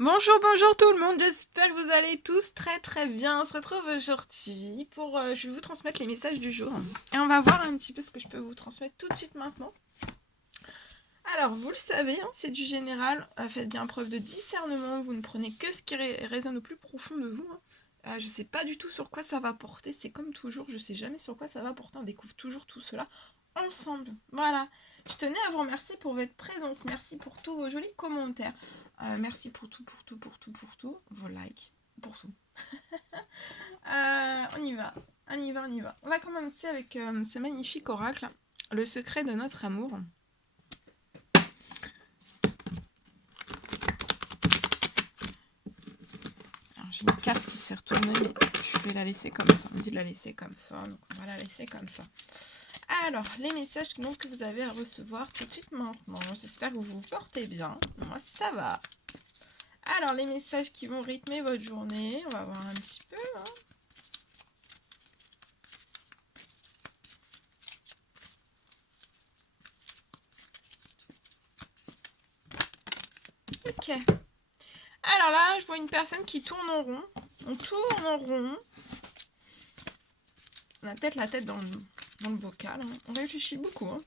Bonjour, bonjour tout le monde, j'espère que vous allez tous très très bien. On se retrouve aujourd'hui pour... je vais vous transmettre les messages du jour. Et on va voir un petit peu ce que je peux vous transmettre tout de suite maintenant. Alors, vous le savez, hein, c'est du général. Faites bien preuve de discernement, vous ne prenez que ce qui résonne au plus profond de vous. Je sais pas du tout sur quoi ça va porter, c'est comme toujours, je sais jamais sur quoi ça va porter, on découvre toujours tout cela ensemble. Voilà, je tenais à vous remercier pour votre présence, merci pour tous vos jolis commentaires, merci pour tout, pour tout, pour tout, pour tout, vos likes, pour tout. On y va, on y va, on y va. On va commencer avec ce magnifique oracle, le secret de notre amour. Alors j'ai une carte qui s'est retournée, mais je vais la laisser comme ça. On me dit de la laisser comme ça, donc on va la laisser comme ça. Alors, les messages donc, que vous avez à recevoir tout de suite maintenant. J'espère que vous vous portez bien. Moi, ça va. Alors, les messages qui vont rythmer votre journée. On va voir un petit peu. Hein. Ok. Alors là, je vois une personne qui tourne en rond. On tourne en rond. On a peut-être la tête dans le bocal. Hein. On réfléchit beaucoup. Hein.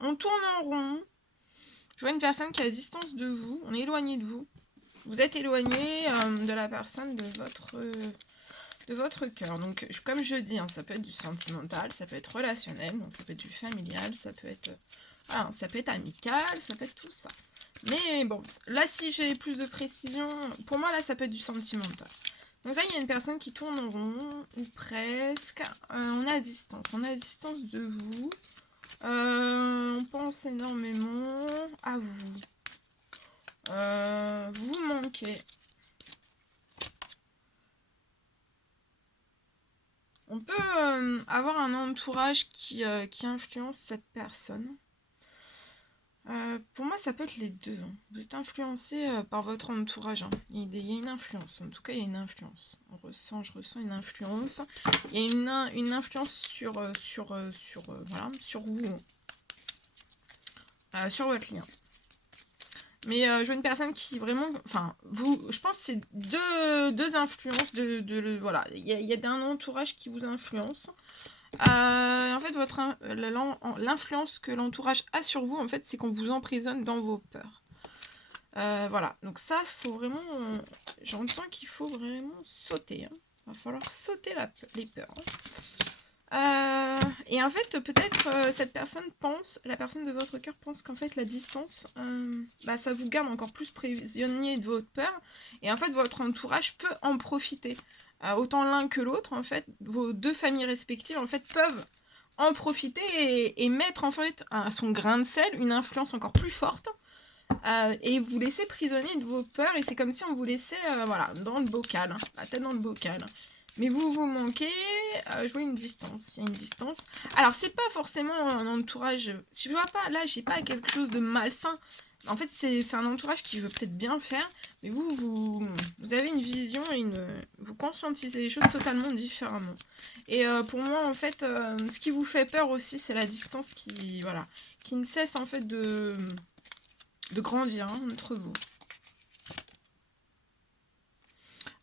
On tourne en rond. Je vois une personne qui est à distance de vous. On est éloigné de vous. Vous êtes éloigné de la personne de votre cœur. Donc, comme je dis, hein, ça peut être du sentimental, ça peut être relationnel, donc ça peut être du familial, ça peut être, voilà, ça peut être amical, ça peut être tout ça. Mais bon, là, si j'ai plus de précision, pour moi, là, ça peut être du sentimental. Donc là, il y a une personne qui tourne en rond, ou presque. On est à distance de vous. On pense énormément à vous. Vous manquez. On peut avoir un entourage qui influence cette personne. Pour moi, ça peut être les deux. Hein. Vous êtes influencé par votre entourage. Hein. Il y a une influence. En tout cas, il y a une influence. Je ressens une influence. Il y a une influence sur vous, sur votre lien. Mais je vois une personne qui vraiment, enfin, vous, je pense que c'est deux influences voilà, il y a un entourage qui vous influence. En fait, l'influence que l'entourage a sur vous, en fait, c'est qu'on vous emprisonne dans vos peurs. Voilà, donc ça, faut vraiment, j'entends qu'il faut vraiment sauter. Hein. Va falloir sauter les peurs. Hein. Et en fait, peut-être cette personne la personne de votre cœur pense qu'en fait la distance, ça vous garde encore plus prisonnier de votre peur. Et en fait, votre entourage peut en profiter. Autant l'un que l'autre, en fait, vos deux familles respectives, en fait, peuvent en profiter et mettre en fait son grain de sel, une influence encore plus forte, et vous laisser prisonnier de vos peurs. Et c'est comme si on vous laissait, voilà, dans le bocal, hein, la tête dans le bocal. Mais vous manquez, je vois une distance, il y a une distance. Alors, c'est pas forcément un entourage, si je vois pas, là, j'ai pas quelque chose de malsain. En fait, c'est un entourage qui veut peut-être bien faire, mais vous avez une vision et vous conscientisez les choses totalement différemment. Et pour moi, en fait, ce qui vous fait peur aussi, c'est la distance voilà, qui ne cesse en fait de grandir hein, entre vous.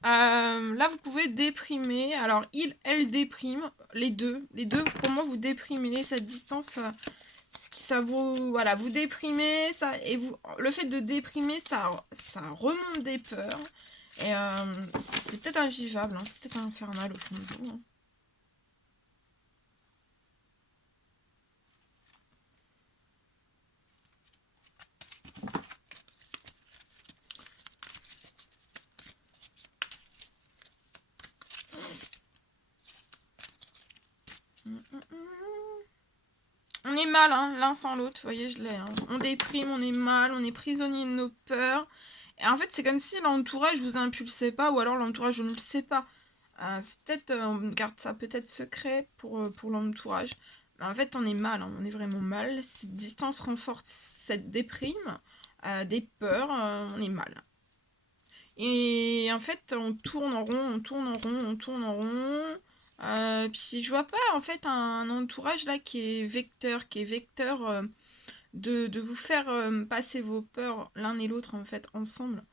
Là, vous pouvez déprimer. Alors, elle déprime. Les deux, pour moi, vous déprimez. Cette distance, ça vous, voilà, vous déprimez. Et le fait de déprimer, ça remonte des peurs. Et c'est peut-être invivable. Hein, c'est peut-être infernal au fond de vous. Hein. On est mal, hein, l'un sans l'autre, vous voyez, je l'ai. Hein. On déprime, on est mal, on est prisonnier de nos peurs. Et en fait, c'est comme si l'entourage vous impulsait pas, ou alors l'entourage ne le sait pas. C'est peut-être, on garde ça peut-être secret pour l'entourage. Mais en fait, on est mal, hein, on est vraiment mal. Cette distance renforce cette déprime, des peurs, on est mal. Et en fait, on tourne en rond, on tourne en rond, on tourne en rond. Puis je vois pas en fait un entourage là qui est vecteur de vous faire passer vos peurs l'un et l'autre en fait ensemble.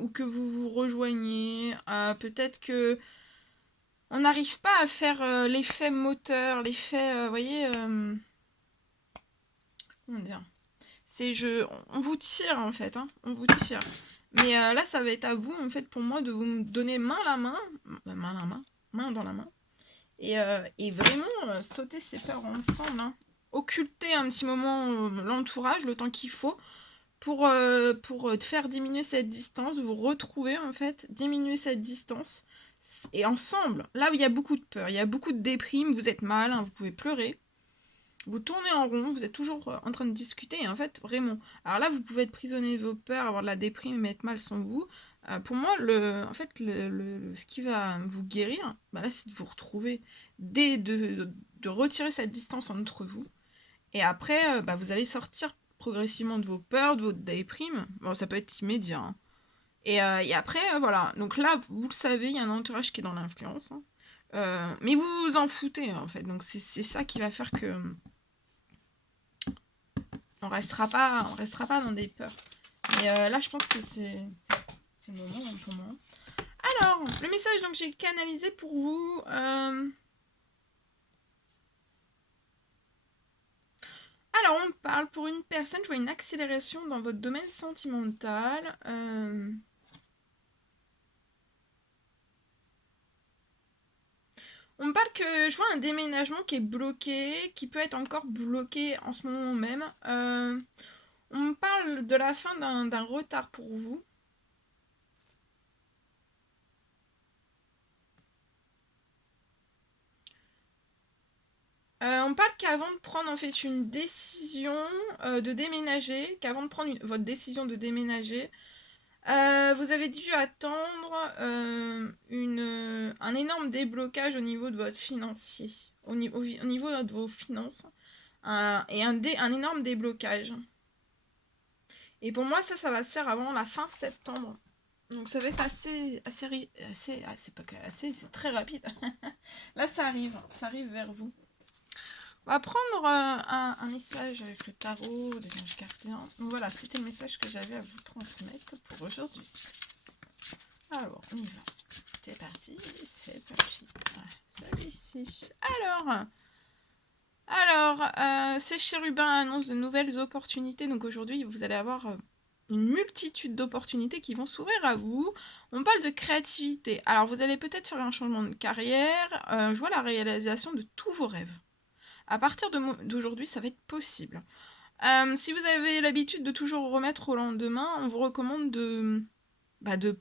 Ou que vous vous rejoignez. Peut-être que on n'arrive pas à faire l'effet moteur, l'effet, vous voyez, comment dire, on vous tire en fait, hein, on vous tire. Mais là, ça va être à vous en fait pour moi de vous me donner main dans la main, et vraiment sauter ces peurs ensemble, hein. Occulter un petit moment l'entourage, le temps qu'il faut pour faire diminuer cette distance, vous retrouver en fait, diminuer cette distance, et ensemble, là où il y a beaucoup de peur, il y a beaucoup de déprime, vous êtes mal, hein, vous pouvez pleurer, vous tournez en rond, vous êtes toujours en train de discuter, et en fait, vraiment, alors là, vous pouvez être prisonnier de vos peurs, avoir de la déprime, mais être mal sans vous. Pour moi, ce qui va vous guérir, bah là, c'est de vous retrouver, de retirer cette distance entre vous, et après, vous allez sortir progressivement de vos peurs, de votre déprime. Bon, ça peut être immédiat, hein. Et après, voilà. Donc là, vous le savez, il y a un entourage qui est dans l'influence, hein. Mais vous vous en foutez, en fait. Donc c'est ça qui va faire que on restera pas dans des peurs. Mais là, je pense que c'est le moment, hein, pour moi. Alors, le message donc j'ai canalisé pour vous. Alors, on parle pour une personne, je vois une accélération dans votre domaine sentimental. On me parle que je vois un déménagement qui est bloqué, qui peut être encore bloqué en ce moment même. On me parle de la fin d'un retard pour vous. On parle qu'avant de prendre en fait une décision de déménager, qu'avant de prendre votre décision de déménager, vous avez dû attendre un énorme déblocage au niveau de votre financier, au niveau de vos finances, et un énorme déblocage. Et pour moi, ça va se faire avant la fin septembre. Donc ça va être c'est très rapide. Là, ça arrive vers vous. On va prendre un message avec le tarot des anges gardiens. Donc voilà, c'était le message que j'avais à vous transmettre pour aujourd'hui. Alors, on y va. C'est parti. Celui-ci. Ces chérubins annoncent de nouvelles opportunités. Donc aujourd'hui, vous allez avoir une multitude d'opportunités qui vont s'ouvrir à vous. On parle de créativité. Alors, vous allez peut-être faire un changement de carrière. Je vois la réalisation de tous vos rêves. À partir d'aujourd'hui, ça va être possible. Si vous avez l'habitude de toujours remettre au lendemain, on vous recommande de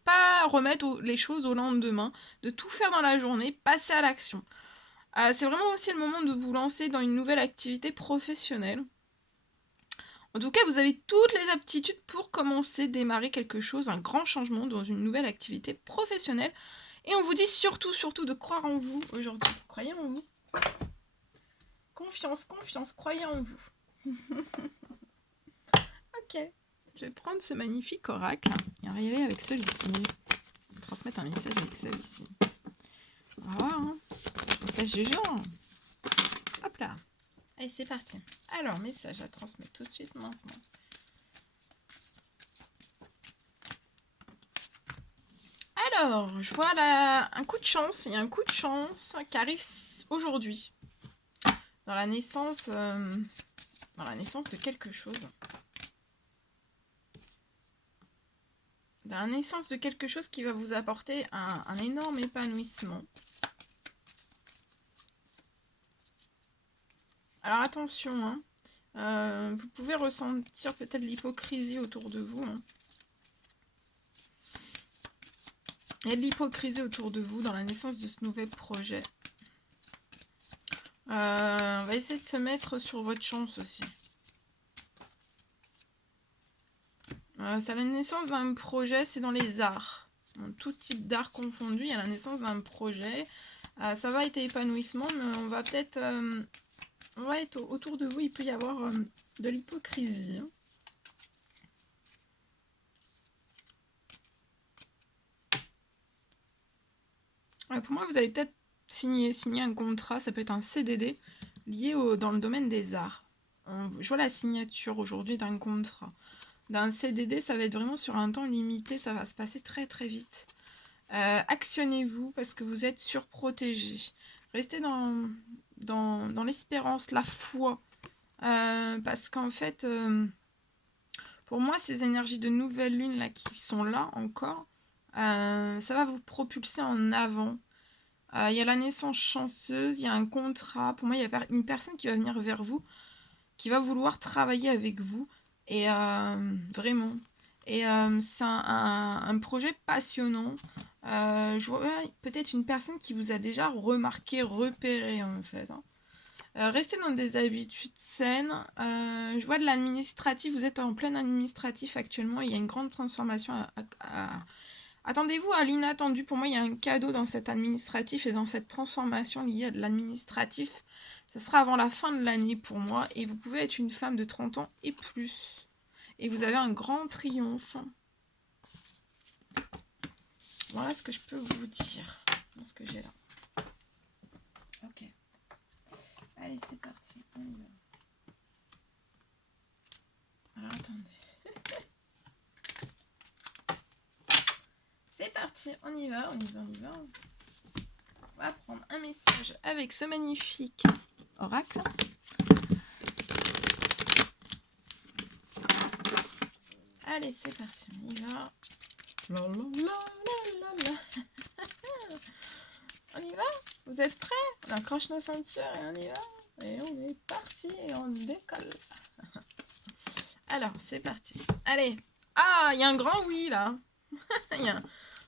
pas remettre les choses au lendemain, de tout faire dans la journée, passer à l'action. C'est vraiment aussi le moment de vous lancer dans une nouvelle activité professionnelle. En tout cas, vous avez toutes les aptitudes pour commencer, démarrer quelque chose, un grand changement dans une nouvelle activité professionnelle. Et on vous dit surtout de croire en vous aujourd'hui. Croyez en vous. Confiance, croyez en vous. Ok, je vais prendre ce magnifique oracle et on va y aller avec celui-ci. Je vais transmettre un message avec celui-ci. Voilà, hein. Message du jour. Hop là. Allez, c'est parti. Alors, message à transmettre tout de suite maintenant. Alors, je vois là un coup de chance. Il y a un coup de chance qui arrive aujourd'hui. Dans la naissance de quelque chose. Dans la naissance de quelque chose qui va vous apporter un énorme épanouissement. Alors attention, hein. Vous pouvez ressentir peut-être l'hypocrisie autour de vous, hein. Il y a de l'hypocrisie autour de vous dans la naissance de ce nouvel projet. On va essayer de se mettre sur votre chance aussi. C'est la naissance d'un projet, c'est dans les arts. Dans tout type d'art confondu, il y a la naissance d'un projet. Ça va être épanouissement, mais on va peut-être... on va être autour de vous, il peut y avoir de l'hypocrisie. Pour moi, vous allez peut-être signer un contrat, ça peut être un CDD lié dans le domaine des arts. Je vois la signature aujourd'hui d'un contrat. D'un CDD, ça va être vraiment sur un temps limité, ça va se passer très très vite. Actionnez-vous parce que vous êtes surprotégé. Restez dans l'espérance, la foi. Parce qu'en fait, pour moi, ces énergies de nouvelle lune là qui sont là encore, ça va vous propulser en avant. Il y a la naissance chanceuse, il y a un contrat. Pour moi, il y a une personne qui va venir vers vous, qui va vouloir travailler avec vous. Et vraiment. Et c'est un projet passionnant. Je vois peut-être une personne qui vous a déjà remarqué, repéré en fait. Hein. Restez dans des habitudes saines. Je vois de l'administratif, vous êtes en plein administratif actuellement. Il y a une grande transformation Attendez-vous à l'inattendu. Pour moi, il y a un cadeau dans cet administratif et dans cette transformation liée à de l'administratif. Ça sera avant la fin de l'année pour moi. Et vous pouvez être une femme de 30 ans et plus. Et vous avez un grand triomphe. Voilà ce que je peux vous dire dans ce que j'ai là. Ok. Allez, c'est parti. On y va. Alors, attendez. C'est parti. On y va, on y va, on y va. On va prendre un message avec ce magnifique oracle. Allez, c'est parti. On y va. La, la, la, la, la. On y va? Vous êtes prêts? On accroche nos ceintures et on y va. Et on est parti et on décolle. Alors, c'est parti. Allez. Ah, il y a un grand oui là. Il y a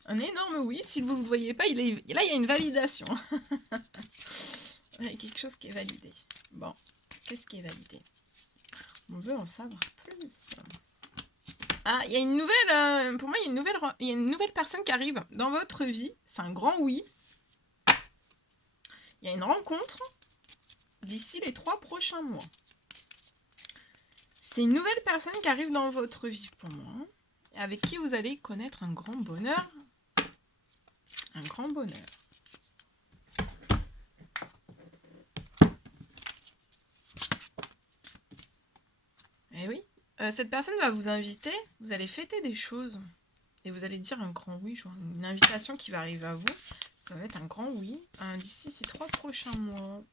un énorme oui. Si vous ne le voyez pas, là, il y a une validation. Il y a quelque chose qui est validé. Bon, qu'est-ce qui est validé? On veut en savoir plus. Ah, il y a une nouvelle... pour moi, il y a une nouvelle personne qui arrive dans votre vie. C'est un grand oui. Il y a une rencontre d'ici les 3 prochains mois. C'est une nouvelle personne qui arrive dans votre vie pour moi, avec qui vous allez connaître un grand bonheur. Un grand bonheur. Eh oui, cette personne va vous inviter, vous allez fêter des choses, et vous allez dire un grand oui, genre une invitation qui va arriver à vous, ça va être un grand oui, d'ici ces 3 prochains mois.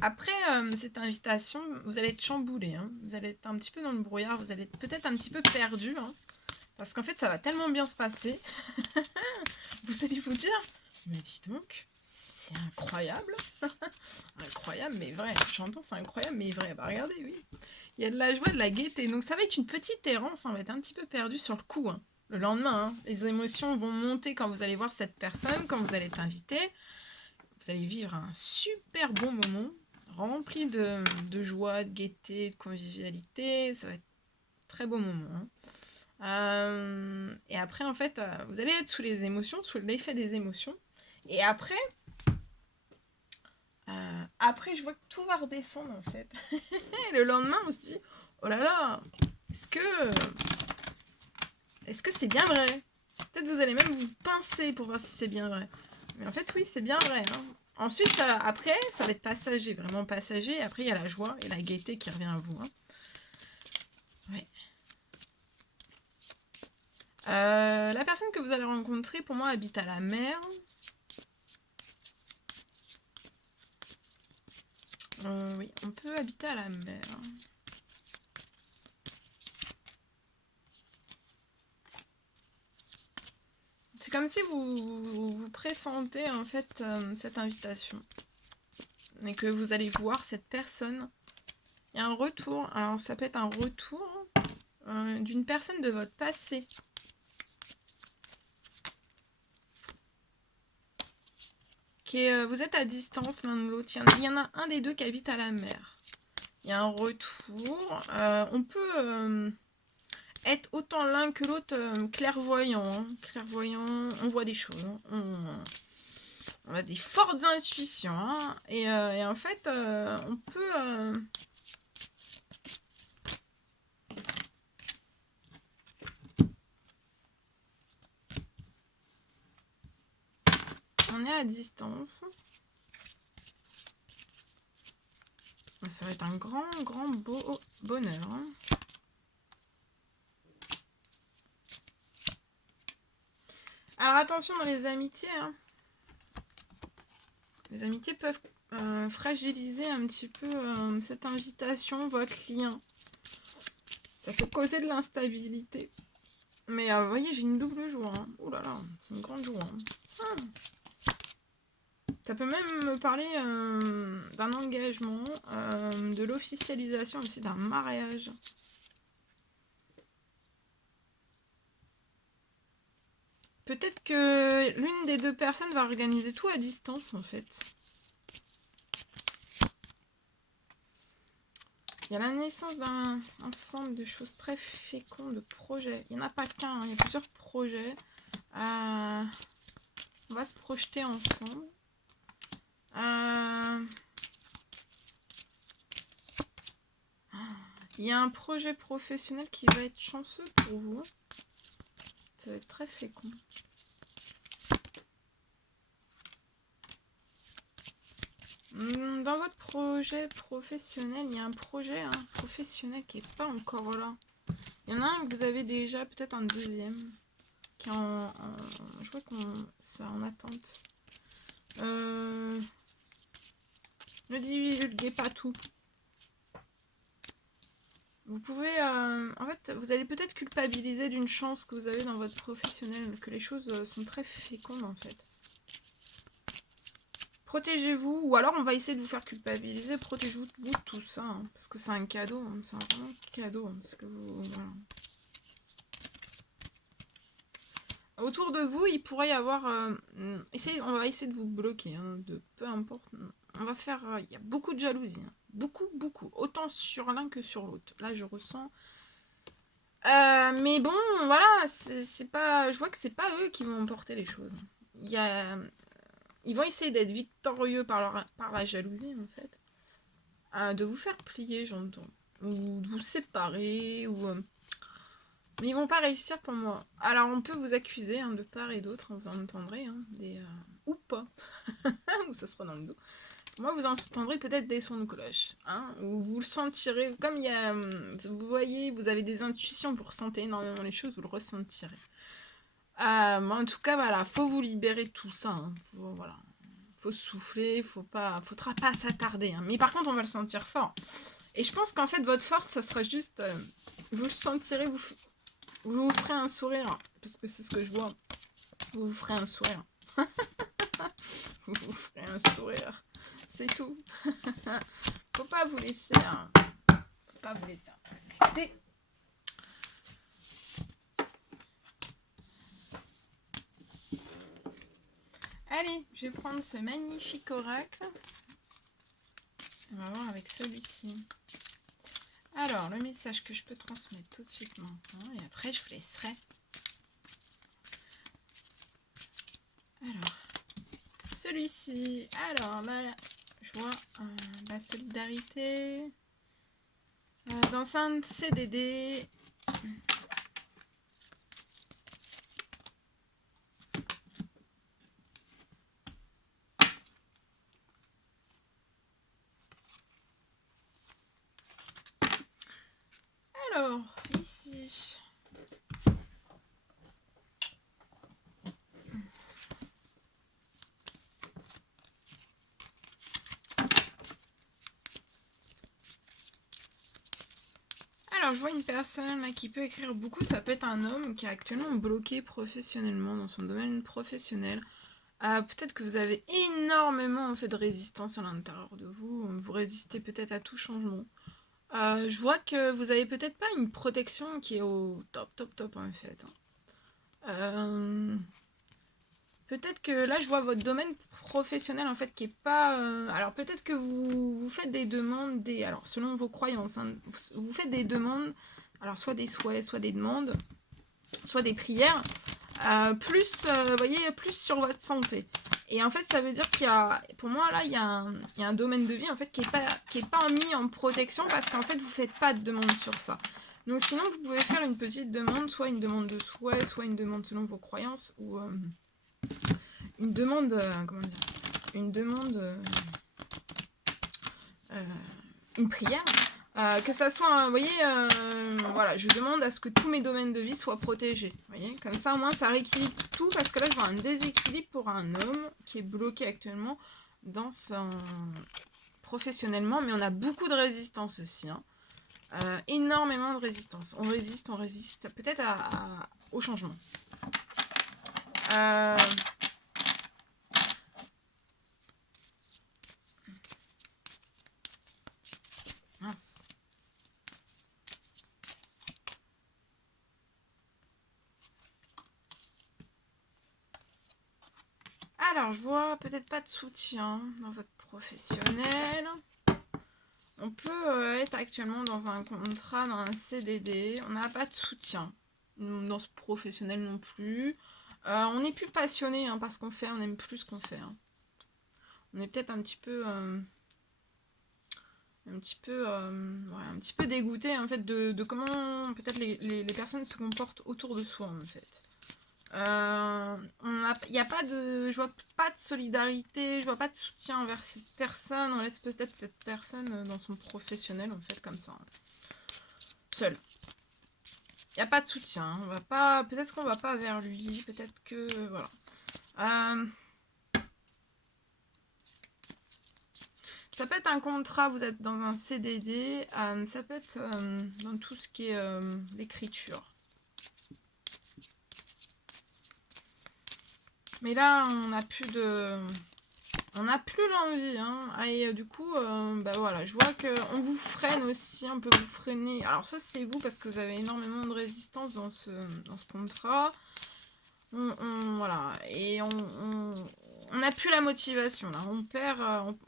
Après cette invitation, vous allez être chamboulé, hein. Vous allez être un petit peu dans le brouillard, vous allez être peut-être un petit peu perdu, hein, parce qu'en fait ça va tellement bien se passer. Vous allez vous dire, mais dis donc, c'est incroyable. Incroyable mais vrai, j'entends c'est incroyable mais vrai. Bah regardez, oui, il y a de la joie, de la gaieté, donc ça va être une petite errance, on va être un petit peu perdu sur le coup, hein. Le lendemain, hein, les émotions vont monter quand vous allez voir cette personne, quand vous allez être invité. Vous allez vivre un super bon moment, rempli de joie, de gaieté, de convivialité. Ça va être un très beau moment. Hein. Et après, en fait, vous allez être sous les émotions, sous l'effet des émotions. Et après, je vois que tout va redescendre, en fait. Et le lendemain, on se dit, oh là là, est-ce que c'est bien vrai? Peut-être vous allez même vous pincer pour voir si c'est bien vrai. Mais en fait, oui, c'est bien vrai. Hein. Ensuite, après, ça va être passager, vraiment passager. Après, il y a la joie et la gaieté qui revient à vous. Hein. Ouais. La personne que vous allez rencontrer, pour moi, habite à la mer. Oui, on peut habiter à la mer. C'est comme si vous pressentez en fait cette invitation. Et que vous allez voir cette personne. Il y a un retour. Alors ça peut être un retour d'une personne de votre passé. Vous êtes à distance l'un de l'autre. Il y en a un des deux qui habite à la mer. Il y a un retour. On peut être autant l'un que l'autre clairvoyant. Hein. Clairvoyant, on voit des choses. Hein. On a des fortes intuitions. Hein. Et en fait, on peut... on est à distance. ça va être un grand beau bonheur. Hein. Alors attention dans les amitiés. Hein. Les amitiés peuvent fragiliser un petit peu cette invitation, votre lien. Ça peut causer de l'instabilité. Mais vous voyez, j'ai une double joie. Hein. Oh là là, c'est une grande joie. Hein. Ça peut même me parler d'un engagement, de l'officialisation aussi d'un mariage. Peut-être que l'une des deux personnes va organiser tout à distance en fait. Il y a la naissance d'un ensemble de choses très féconds, de projets. Il n'y en a pas qu'un, hein, il y a plusieurs projets. On va se projeter ensemble. Il y a un projet professionnel qui va être chanceux pour vous. Ça va être très fécond. Dans votre projet professionnel, il y a un projet professionnel qui n'est pas encore là. Il y en a un que vous avez déjà, peut-être un deuxième, qui est je crois qu'on c'est en attente. Ne divulguez pas tout. Vous pouvez, en fait, vous allez peut-être culpabiliser d'une chance que vous avez dans votre professionnel, que les choses sont très fécondes en fait. Protégez-vous, ou alors on va essayer de vous faire culpabiliser, protégez-vous de tout ça, hein, parce que c'est un cadeau, hein, c'est un vraiment cadeau, hein, parce que vous, voilà. Autour de vous, il pourrait y avoir, on va essayer de vous bloquer, hein, de peu importe, on va faire, il y a beaucoup de jalousie, hein, beaucoup, autant sur l'un que sur l'autre, là je ressens, mais bon, voilà, c'est pas, je vois que c'est pas eux qui vont emporter les choses, ils vont essayer d'être victorieux par la jalousie, en fait. De vous faire plier, j'entends. Ou de vous séparer, ou... Mais ils vont pas réussir pour moi. Alors, on peut vous accuser de part et d'autre, vous en entendrez, ou pas. Ou ce sera dans le dos. Moi, vous entendrez peut-être des sons de cloche. Ou vous le sentirez. Comme il y a... vous voyez, vous avez des intuitions, vous ressentez énormément les choses, vous le ressentirez. Mais en tout cas, voilà, faut vous libérer de tout ça. Voilà. Faut souffler, faudra pas s'attarder. Mais par contre, on va le sentir fort. Et je pense qu'en fait, votre force, ça sera juste... vous le sentirez, vous vous ferez un sourire. Parce que c'est ce que je vois. Vous vous ferez un sourire. Vous vous ferez un sourire. C'est tout. Faut pas vous laisser... Faut pas vous laisser inquiéter. Allez, je vais prendre ce magnifique oracle. On va voir avec celui-ci. Alors, le message que je peux transmettre tout de suite maintenant. Et après, je vous laisserai. Alors, celui-ci. Alors, là, je vois la solidarité. Dans un CDD. Alors, ici. Alors, je vois une personne là, qui peut écrire beaucoup. Ça peut être un homme qui est actuellement bloqué professionnellement dans son domaine professionnel. Peut-être que vous avez énormément en fait, de résistance à l'intérieur de vous. Vous résistez peut-être à tout changement. Je vois que vous avez peut-être pas une protection qui est au top en fait. Peut-être que là je vois votre domaine professionnel en fait qui est pas... alors peut-être que vous faites des demandes, alors selon vos croyances, vous faites des demandes, alors soit des souhaits, soit des demandes, soit des prières, plus, voyez, plus sur votre santé. Et en fait, ça veut dire qu'il y a, pour moi, là, il y a un domaine de vie, en fait, qui est pas mis en protection parce qu'en fait, vous faites pas de demande sur ça. Donc, sinon, vous pouvez faire une petite demande, soit une demande de souhait, soit une demande selon vos croyances, ou une demande, comment dire, une demande une prière. Que ça soit, vous voyez, voilà, je demande à ce que tous mes domaines de vie soient protégés. Vous voyez, comme ça, au moins, ça rééquilibre tout, parce que là, je vois un déséquilibre pour un homme qui est bloqué actuellement dans son professionnellement, mais on a beaucoup de résistance aussi, hein. Énormément de résistance. On résiste, peut-être au changement. Mince. Alors, je vois peut-être pas de soutien dans votre professionnel. On peut être actuellement dans un contrat, dans un CDD. On n'a pas de soutien dans ce professionnel non plus. On n'est plus passionné hein, par ce qu'on fait. On aime plus ce qu'on fait. Hein. On est peut-être un petit peu... un petit peu dégoûté en fait de comment peut-être les personnes se comportent autour de soi en fait. Il y a pas de, je vois pas de solidarité, je vois pas de soutien envers cette personne. On laisse peut-être cette personne dans son professionnel en fait comme ça, seul. Il y a pas de soutien. On va pas, peut-être qu'on va pas vers lui, peut-être que voilà. Ça peut être un contrat, vous êtes dans un CDD, ça peut être dans tout ce qui est l'écriture. Mais là, on n'a plus l'envie. Hein. Et du coup, bah voilà, je vois qu'on vous freine aussi, on peut vous freiner. Alors soit c'est vous parce que vous avez énormément de résistance dans ce contrat. Voilà, et on n'a plus la motivation là. On perd,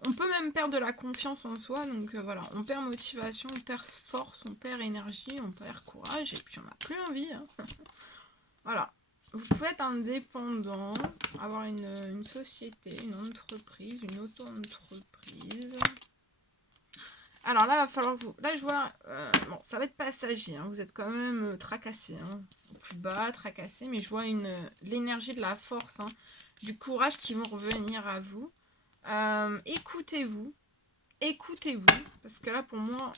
on peut même perdre de la confiance en soi. Donc voilà, on perd motivation, on perd force, on perd énergie, on perd courage, et puis on n'a plus envie. Hein. Voilà. Vous pouvez être indépendant, avoir une société, une entreprise, une auto-entreprise. Alors là, il va falloir que vous... Là, je vois... bon, ça va être passager. Hein, vous êtes quand même tracassé. Hein, au plus bas, tracassé. Mais je vois l'énergie de la force, hein, du courage qui vont revenir à vous. Écoutez-vous. Écoutez-vous. Parce que là, pour moi,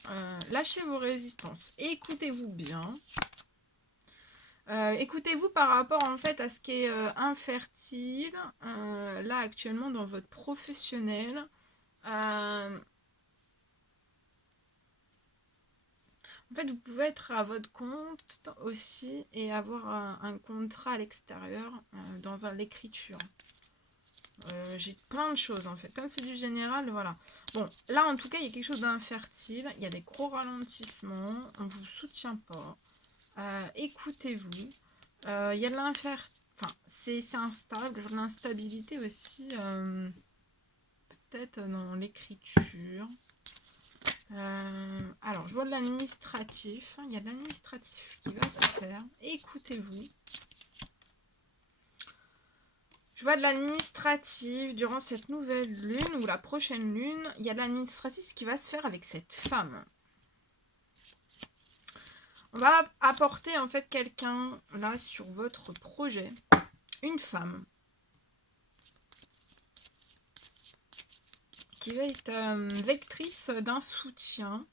lâchez vos résistances. Écoutez-vous bien. Écoutez-vous par rapport en fait à ce qui est infertile là actuellement dans votre professionnel. En fait, vous pouvez être à votre compte aussi et avoir un contrat à l'extérieur dans l'écriture. J'ai plein de choses en fait. Comme c'est du général, voilà. Bon, là en tout cas, il y a quelque chose d'infertile. Il y a des gros ralentissements. On ne vous soutient pas. Écoutez-vous. Il y a de l'infertile. Enfin, c'est instable. L'instabilité aussi. Peut-être dans l'écriture. Alors, je vois de l'administratif. Il y a de l'administratif qui va se faire. Écoutez-vous. Je vois de l'administratif durant cette nouvelle lune ou la prochaine lune. Il y a de l'administratif qui va se faire avec cette femme. On va apporter en fait quelqu'un là sur votre projet. Une femme. Qui va être vectrice d'un soutien,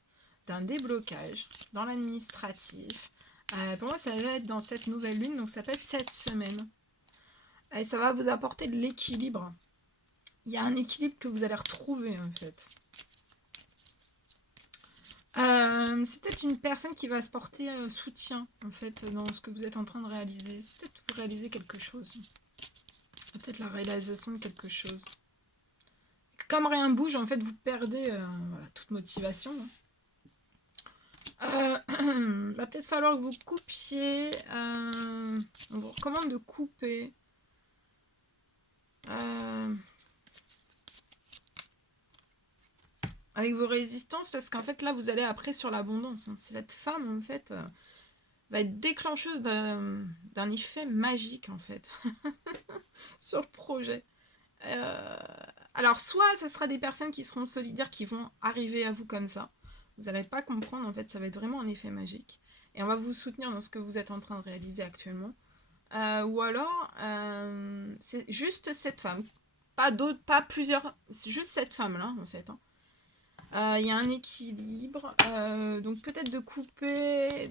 d'un déblocage dans l'administratif. Pour moi, ça va être dans cette nouvelle lune, donc ça peut être cette semaine. Et ça va vous apporter de l'équilibre. Il y a un équilibre que vous allez retrouver en fait. C'est peut-être une personne qui va se porter soutien en fait dans ce que vous êtes en train de réaliser. C'est peut-être que vous réalisez quelque chose. Peut-être la réalisation de quelque chose. Comme rien bouge, en fait, vous perdez voilà, toute motivation. Va peut-être falloir que vous coupiez. On vous recommande de couper. Avec vos résistances, parce qu'en fait, là, vous allez après sur l'abondance. Hein. Cette femme, en fait, va être déclencheuse d'un effet magique, en fait, sur le projet. Alors, soit ce sera des personnes qui seront solidaires, qui vont arriver à vous comme ça. Vous n'allez pas comprendre, en fait, ça va être vraiment un effet magique. Et on va vous soutenir dans ce que vous êtes en train de réaliser actuellement. Ou alors, c'est juste cette femme. Pas d'autres, pas plusieurs. C'est juste cette femme-là, en fait. Hein. Il y a un équilibre. Donc peut-être de couper,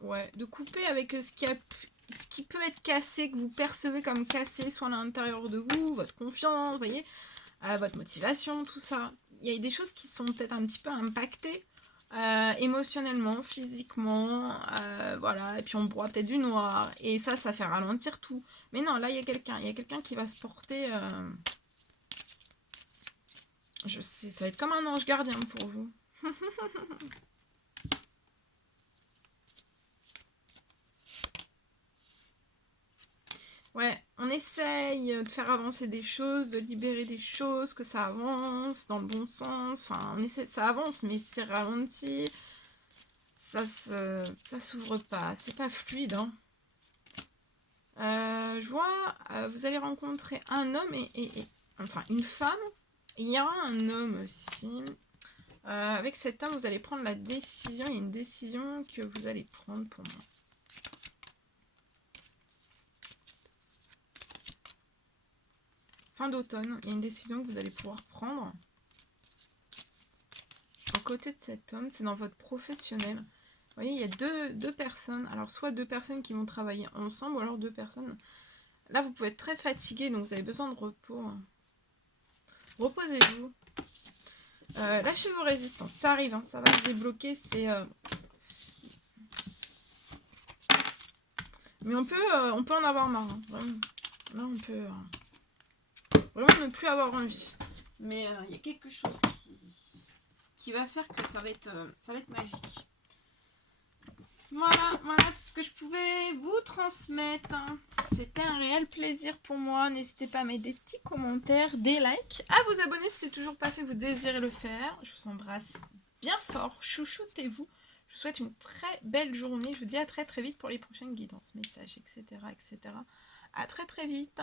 ouais, de couper avec ce qui peut être cassé, que vous percevez comme cassé, soit à l'intérieur de vous, votre confiance, vous voyez, votre motivation, tout ça. Il y a des choses qui sont peut-être un petit peu impactées émotionnellement, physiquement, voilà. Et puis on broie peut-être du noir, et ça fait ralentir tout. Mais non, là il y a quelqu'un qui va se porter. Je sais, ça va être comme un ange gardien pour vous. Ouais, on essaye de faire avancer des choses, de libérer des choses, que ça avance dans le bon sens. Enfin, on essaie, ça avance, mais c'est ralenti. Ça s'ouvre pas, c'est pas fluide. Hein. Je vois, vous allez rencontrer un homme enfin une femme. Et il y aura un homme aussi. Avec cet homme, vous allez prendre la décision. Il y a une décision que vous allez prendre pour moi. Fin d'automne, il y a une décision que vous allez pouvoir prendre. À côté de cet homme, c'est dans votre professionnel. Vous voyez, il y a deux personnes. Alors, soit deux personnes qui vont travailler ensemble, ou alors deux personnes. Là, vous pouvez être très fatigué, donc vous avez besoin de repos. Reposez-vous. Lâchez vos résistances. Ça arrive, hein, ça va se débloquer. Mais on peut en avoir marre. Hein, vraiment. Là, on peut vraiment ne plus avoir envie. Mais il y a quelque chose qui va faire que ça va être magique. Voilà tout ce que je pouvais vous transmettre. C'était un réel plaisir pour moi. N'hésitez pas à mettre des petits commentaires, des likes, à vous abonner si c'est toujours pas fait, que vous désirez le faire. Je vous embrasse bien fort. Chouchoutez-vous. Je vous souhaite une très belle journée. Je vous dis à très très vite pour les prochaines guidances, messages, etc. À très très vite.